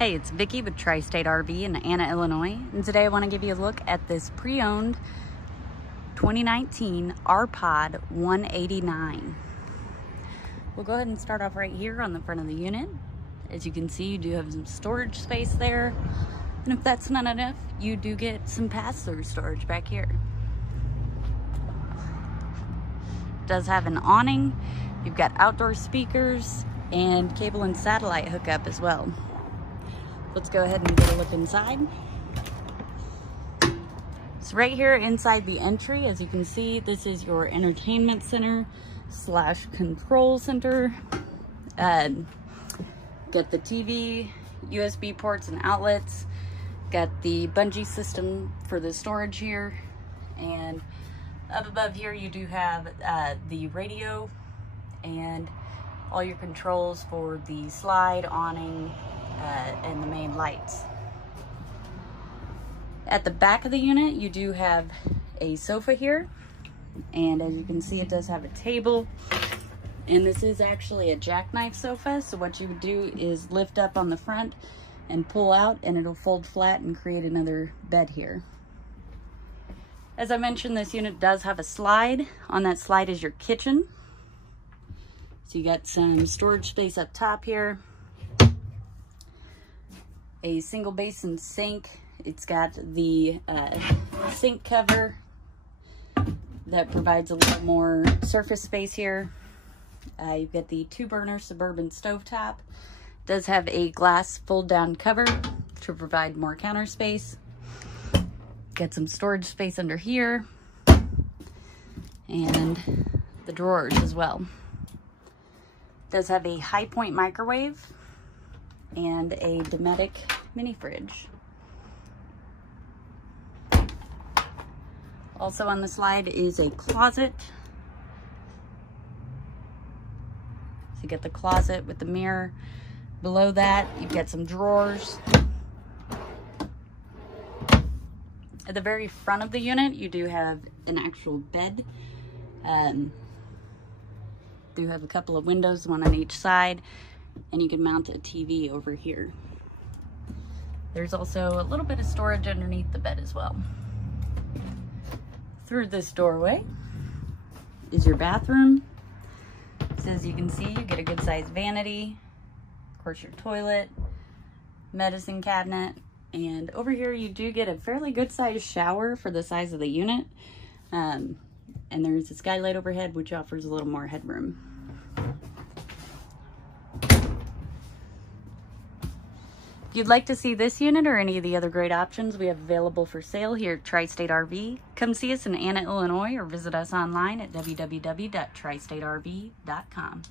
Hey, it's Vicki with Tri-State RV in Anna, Illinois, and today I want to give you a look at this pre-owned 2019 R-Pod 189. We'll go ahead and start off right here on the front of the unit. As you can see, you do have some storage space there, and if that's not enough, you do get some pass-through storage back here. It does have an awning. You've got outdoor speakers and cable and satellite hookup as well. Let's go ahead and get a look inside. So right here inside the entry, as you can see, this is your entertainment center slash control center. Got the TV, USB ports and outlets. Got the bungee system for the storage here. And up above here you do have the radio and all your controls for the slide, awning, and the main lights. At the back of the unit, you do have a sofa here, and as you can see, it does have a table, and this is actually a jackknife sofa. So what you would do is lift up on the front and pull out, and it'll fold flat and create another bed here. As I mentioned, this unit does have a slide. On that slide is your kitchen. So you got some storage space up top here. A single basin sink. It's got the sink cover that provides a little more surface space here. You've got the 2-burner Suburban stovetop. It does have a glass fold down cover to provide more counter space. Got some storage space under here and the drawers as well. It does have a high point microwave and a Dynamax mini fridge. Also on the slide is a closet. So you get the closet with the mirror. Below that, you've got some drawers. At the very front of the unit, you do have an actual bed. Do have a couple of windows, one on each side, and you can mount a TV over here. There's also a little bit of storage underneath the bed as well. Through this doorway is your bathroom. So as you can see, you get a good sized vanity, of course your toilet, medicine cabinet, and over here you do get a fairly good sized shower for the size of the unit. And there's a skylight overhead, which offers a little more headroom. If you'd like to see this unit or any of the other great options we have available for sale here at Tri-State RV, come see us in Anna, Illinois, or visit us online at www.tristaterv.com.